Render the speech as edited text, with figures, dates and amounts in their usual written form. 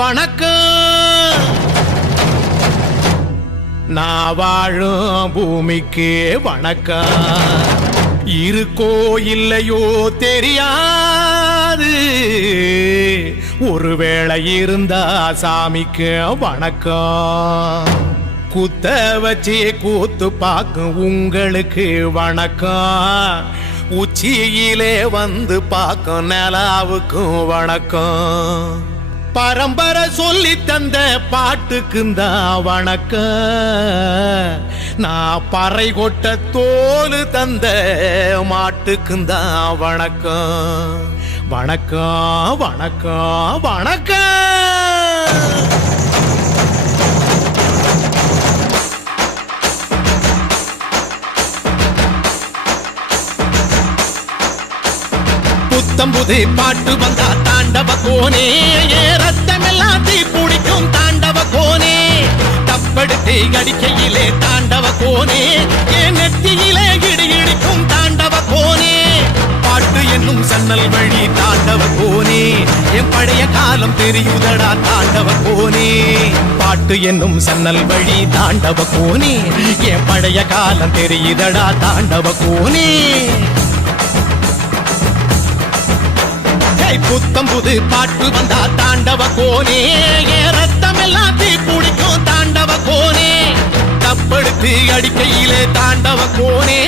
வணக்கம் நான் வாழும் பூமிக்கு வணக்கம். இருக்கோ இல்லையோ தெரியாது, ஒருவேளை இருந்தா சாமிக்கு வணக்கம். குத்த வச்சு கூத்து பார்க்கும் உங்களுக்கு வணக்கம். உச்சியிலே வந்து பார்க்கும் நிலாவுக்கும் வணக்கம். பரம்பரை சொல்லி தந்த பாட்டுக்குந்தான் வணக்கம். நான் பறை கொட்ட தோல் தந்த மாட்டுக்குந்தான் வணக்கம். வணக்கம் வணக்கம் வணக்கம். புத்தம்புது பாட்டு வந்தா தாண்டவ கோனே, ரத்தம் எல்லாம் தீ பிடிக்கும் தாண்டவ கோனே. தப்படுத்து அடிக்கையிலே தாண்டவ கோனே, என் நெத்தியிலே இடி இடிக்கும் தாண்டவ கோனே. பாட்டு என்னும் சன்னல் வழி தாண்டவ கோனே, என் பழைய காலம் தெரியுதடா தாண்டவ கோனே. பாட்டு என்னும் சன்னல் வழி தாண்டவ கோனே, என் பழைய காலம் தெரியுதடா தாண்டவ கோனே. புத்தம் புது பாட்டு வந்தா தாண்டவ கோனே, ரத்தம் எல்லாம் தீ பிடிக்கும் தாண்டவ கோனே. தப்படுத்து அடிக்கையிலே தாண்டவ கோனே.